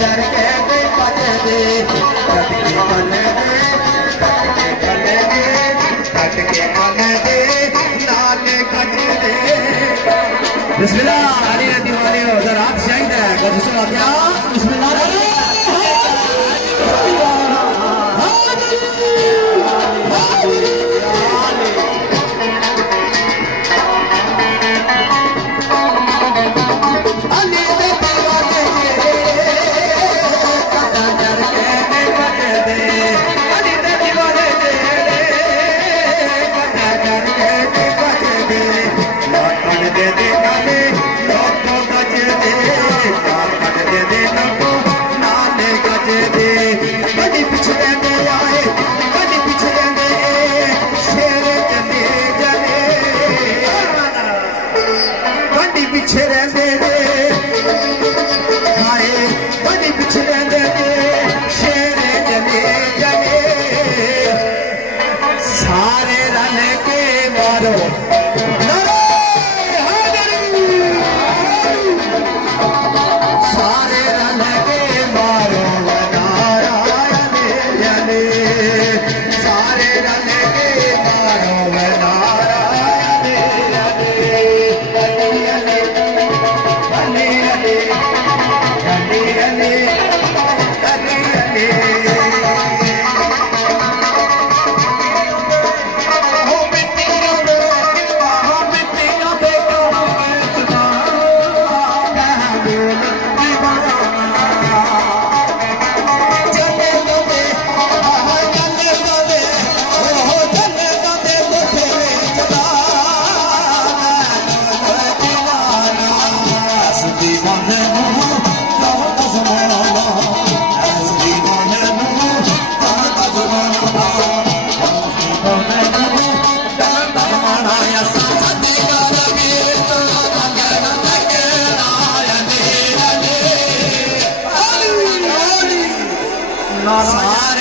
डर के दे बजे दे कट के बने दे कट के बने दे कट के बने दे नाले कट दे बिस्मिल्लाह अली रदी वाले उधर आप शहीद है कद सुना क्या बिस्मिल्लाह पीछे रहते हाय बड़ी पीछे रहते शेर जले जले सारे रन के मारो सारे रन के मारो नारायण जले सारे रन के मारो नारायण सारे